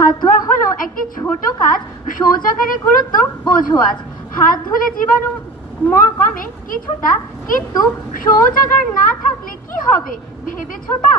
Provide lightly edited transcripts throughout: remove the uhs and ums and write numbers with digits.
হাত ধোয়া হলো একটি ছোট কাজ, শৌচাগারের গুরুত্ব বোঝো আজ। হাত ধুলে জীবাণু কমে কিছুটা, কিন্তু শৌচাগার না থাকলে কি হবে ভেবেছো তা?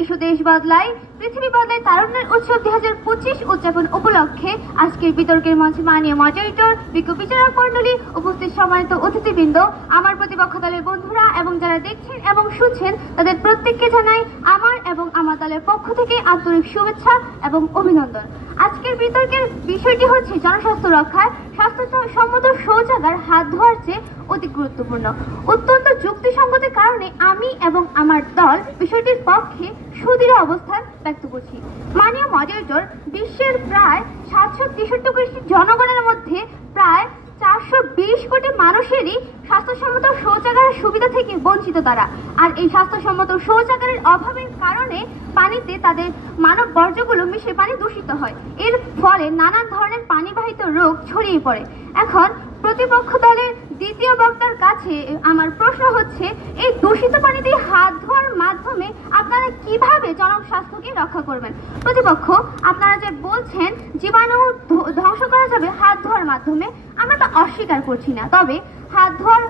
এসো দেশ বদলায়, পৃথিবী বদলায় তারুণ্যের উৎসব 2025 উদযাপন উপলক্ষে আজকের বিতর্কের মঞ্চে মাননীয় মডারেটর, বিজ্ঞ বিচারক মণ্ডলী, উপস্থিত সম্মানিত অতিথিবৃন্দ, আমার প্রতিপক্ষ দলের বন্ধুরা এবং যারা দেখছেন এবং শুনছেন তাদের প্রত্যেককে জানাই আমার এবং আমার দলের পক্ষ থেকে আন্তরিক শুভেচ্ছা এবং অভিনন্দন। আজকের বিতর্কের বিষয়টি হচ্ছে জনস্বাস্থ্য রক্ষায় স্বাস্থ্যসম্মত শৌচাগার হাত ধোয়ার চেয়ে অতি গুরুত্বপূর্ণ। অত্যন্ত যুক্তিসঙ্গত কারণে আমি এবং আমার দল বিষয়টির পক্ষে সুদৃঢ় অবস্থান ব্যক্ত করছি। মাননীয় মডারেটর, বিশ্বের প্রায় 763 কোটি জনগণের মধ্যে প্রায় 420 কোটি মানুষেরই স্বাস্থ্যসম্মত শৌচাগারের সুবিধা থেকে বঞ্চিত তারা। আর এই স্বাস্থ্যসম্মত শৌচাগারের অভাবের কারণে পানিতে তাদের মানব বর্জ্যগুলো মিশে পানি দূষিত হয়। এর ফলে নানান ধরনের পানিবাহিত রোগ ছড়িয়ে পড়ে। এখন প্রতিপক্ষ দলের দ্বিতীয় বক্তার কাছে আমার প্রশ্ন হচ্ছে, এই দূষিত পানি দিয়ে হাত ধোয়ার মাধ্যমে আপনারা কিভাবে জনস্বাস্থ্যকে রক্ষা করবেন? প্রতিপক্ষ, আপনারা যে বলছেন জীবাণু ধ্বংস করা যাবে হাত ধোয়ার মাধ্যমে, আমরা তা অস্বীকার করছি না। তবে হাত ধোয়ার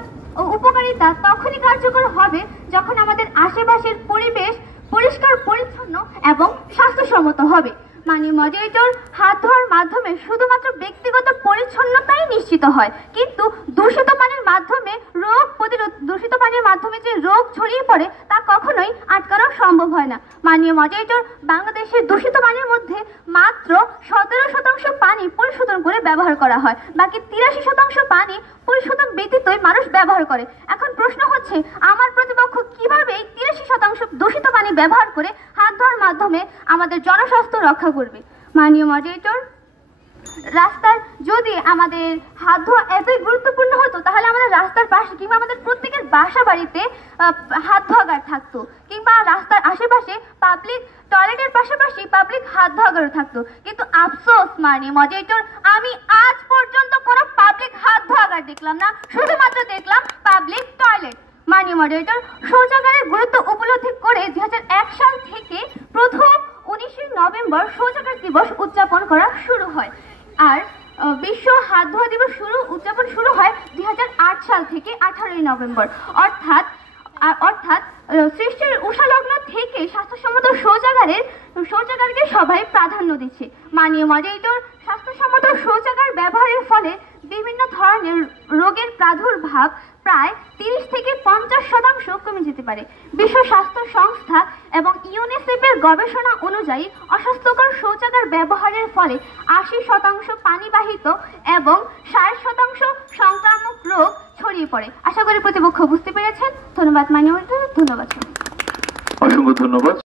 উপকারিতা তখনই কার্যকর হবে যখন আমাদের আশেপাশের পরিবেশ পরিষ্কার পরিচ্ছন্ন এবং স্বাস্থ্যসম্মত হবে। মাননীয় মডারেটর, হাত ধোয়ার মাধ্যমে শুধুমাত্র ব্যক্তিগত পরিচ্ছন্নতাই নিশ্চিত হয়, কিন্তু দূষিত পানির মাধ্যমে দূষিত পানির মাধ্যমে যে রোগ ছড়িয়ে পড়ে তা কখনোই আটকানো সম্ভব হয় না। মাননীয় মডারেটর, বাংলাদেশের দূষিত পানির মধ্যে মাত্র 17% পানি পরিশোধন করে ব্যবহার করা হয়, বাকি 83% পানি পরিশোধন ব্যতীতই মানুষ ব্যবহার করে। এখন প্রশ্ন হচ্ছে, আমার প্রতিপক্ষ কিভাবে এই 83% দূষিত পানি ব্যবহার করে হাত ধোয়ার মাধ্যমে আমাদের জনস্বাস্থ্য রক্ষা করবে? মাননীয় মডারেটর, রাস্তার যদি আমাদের হাত ধোয়া এতই গুরুত্বপূর্ণ হতো তাহলে আমাদের রাস্তার পাশে কিংবা আমাদের প্রত্যেকের বাসা বাড়িতে হাত ধোয়াগার থাকতো, কিংবা রাস্তার আশেপাশে পাবলিক টয়লেটের পাশাপাশি পাবলিক হাত ধোয়াগারও থাকতো। কিন্তু আফসোস মাননীয় মডারেটর, আমি আজ পর্যন্ত কোনো পাবলিক হাত ধোয়াগার দেখলাম না, শুধুমাত্র দেখলাম পাবলিক টয়লেট। মাননীয় মডারেটর, শৌচাগারের গুরুত্ব উপলব্ধি করে 2001 সাল থেকে প্রথম 19 নভেম্বর শৌচাগার দিবস উদযাপন করা শুরু হয়। আর বিশ্ব হাত ধোয়া দিবস উদযাপন শুরু হয় 2008 সাল থেকে 18 নভেম্বর। অর্থাৎ সৃষ্টির উষালগ্ন থেকে স্বাস্থ্যসম্মত শৌচাগারকে সবাই প্রাধান্য দিচ্ছে। মাননীয় মডারেটর, স্বাস্থ্যসম্মত শৌচাগার ব্যবহারের ফলে বিভিন্ন ধরনের রোগের প্রাদুর্ভাব প্রায় 30 থেকে 50% কমে যেতে পারে। বিশ্ব স্বাস্থ্য সংস্থা এবং ইউনিসেফের গবেষণা অনুযায়ী অস্বাস্থ্যকর শৌচাগার ব্যবহারের ফলে 80% পানিবাহিত এবং 60% সংক্রামক রোগ ছড়িয়ে পড়ে। আশা করি প্রতিপক্ষ বুঝতে পেরেছেন। ধন্যবাদ মাননীয়।